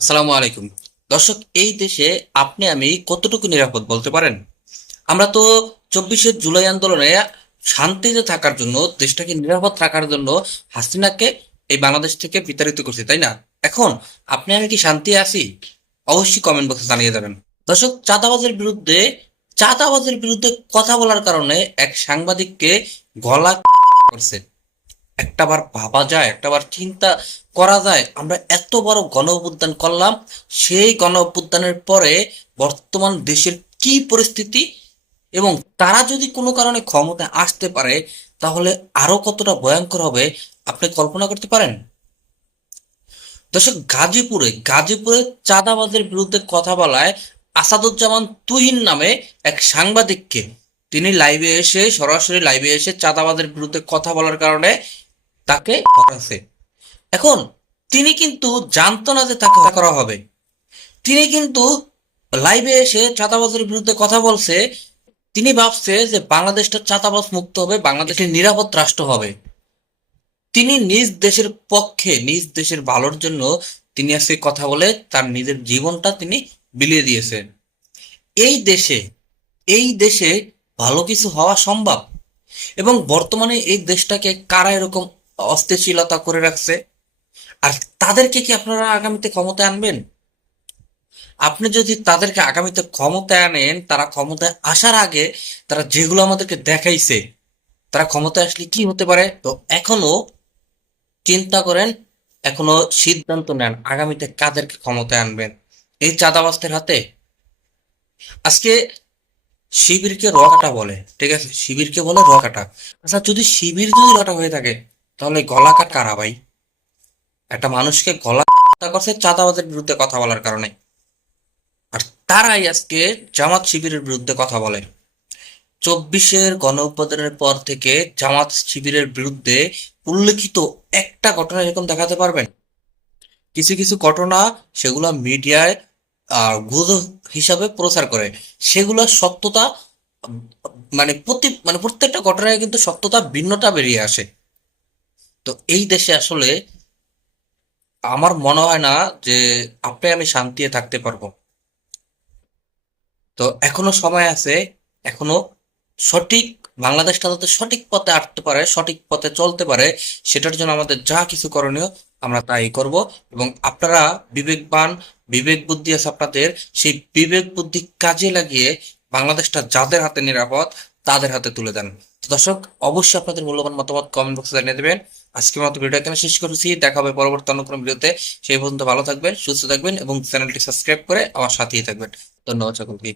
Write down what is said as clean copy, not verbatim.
আসসালামু আলাইকুম। দর্শক, এই দেশে আপনি আমি কতটুকু নিরাপদ বলতে পারেন? আমরা তো 24শে জুলাই আন্দোলনে শান্তিতে থাকার জন্য, দেশটাকে নিরাপদ রাখার জন্য হাসিনাকে এই বাংলাদেশ থেকে বিতাড়িত করছি, তাই না? এখন আপনি আমি কি শান্তি আছি? অবশ্যই কমেন্ট বক্সে জানিয়ে যাবেন। দর্শক, চাঁদাবাজের বিরুদ্ধে কথা বলার কারণে এক সাংবাদিককে গলা করছে। একটাবার ভাবা যায়, একটাবার চিন্তা করা যায়, আমরা এত বড় গণ অভ্যুত্থান করলাম, সেই গণ অভ্যুত্থানের পরে বর্তমান দেশের কি পরিস্থিতি, এবং তারা যদি কোনো কারণে ক্ষমতায় আসতে পারে তাহলে আরো কতটা ভয়ঙ্কর হবে আপনি কল্পনা করতে পারেন? দর্শক, গাজীপুরে চাঁদাবাজের বিরুদ্ধে কথা বলায় আসাদুজ্জামান তুহিন নামে এক সাংবাদিককে, তিনি সরাসরি লাইভে এসে চাঁদাবাজের বিরুদ্ধে কথা বলার কারণে তাকে হটাছে। এখন তিনি কিন্তু জানতো না যে তাকে করা হবে। তিনি কিন্তু লাইভে এসে চাঁদাবাজের বিরুদ্ধে কথা বলছে। তিনি ভাবছে যে বাংলাদেশটা চাঁদাবাজ মুক্ত হবে, বাংলাদেশ একটি নিরাপদ রাষ্ট্র হবে। তিনি নিজ দেশের পক্ষে, নিজ দেশের ভালোর জন্য তিনি আজকে কথা বলে তার নিজের জীবনটা তিনি বিলিয়ে দিয়েছেন। এই দেশে এই দেশে ভালো কিছু হওয়া সম্ভব? এবং বর্তমানে এই দেশটাকে কারা এরকম অস্থিতিশীলতা করে রাখছে? আর তাদেরকে কি আপনারা আগামীতে ক্ষমতায় আনবেন? আপনি যদি তাদেরকে আগামীতে ক্ষমতায় আনেন, তারা ক্ষমতায় আসার আগে তারা যেগুলো আমাদেরকে দেখাইছে, তারা ক্ষমতায় আসলে কি হতে পারে, তো এখনো চিন্তা করেন, এখনো সিদ্ধান্ত নেন আগামীতে কাদেরকে ক্ষমতায় আনবেন। এই চাঁদাবাজদের হাতে আজকে শিবিরকে রকাটা বলে, ঠিক আছে, শিবিরকে বলে রকাটা। আচ্ছা, শিবির যদি রটা হয়ে থাকে তাহলে গলা কাট কারা ভাই? একটা মানুষকে গলা করছে চাঁদাবাজের বিরুদ্ধে কথা বলার কারণে, আর তারাই আজকে জামাত শিবিরের বিরুদ্ধে কথা বলে। 24-এর গণ অভ্যুত্থানের পর থেকে জামাত শিবিরের বিরুদ্ধে উল্লেখিত একটা ঘটনা এরকম দেখাতে পারবেন? কিছু কিছু ঘটনা সেগুলো মিডিয়ায় গুজব হিসাবে প্রচার করে, সেগুলো সত্যতা প্রত্যেকটা ঘটনায় কিন্তু সত্যতা ভিন্নতা বেরিয়ে আসে। তো এই দেশে আসলে আমার মনে হয় না যে আপনি আমি শান্তিতে থাকতে পারবো। তো এখনো সময় আছে। এখনো সঠিক বাংলাদেশটা যাতে সঠিক পথে আটতে পারে, সঠিক পথে চলতে পারে, সেটার জন্য আমাদের যা কিছু করণীয় আমরা তাই করব। এবং আপনারা বিবেকবান, বিবেক বুদ্ধি আছে আপনাদের, সেই বিবেক বুদ্ধি কাজে লাগিয়ে বাংলাদেশটা যাদের হাতে নিরাপদ তাদের হাতে তুলে দেন। তো দর্শক, অবশ্যই আপনাদের মূল্যবান মতামত কমেন্ট বক্সে জানিয়ে দেবেন। আজকের মতো ভিডিও এখানে শেষ করছি, দেখা হবে পরবর্তী অন্য কোনো ভিডিওতে। সেই পর্যন্ত ভালো থাকবেন, সুস্থ থাকবেন এবং চ্যানেলটি সাবস্ক্রাইব করে আমার সাথেই থাকবেন। ধন্যবাদ সকলকে।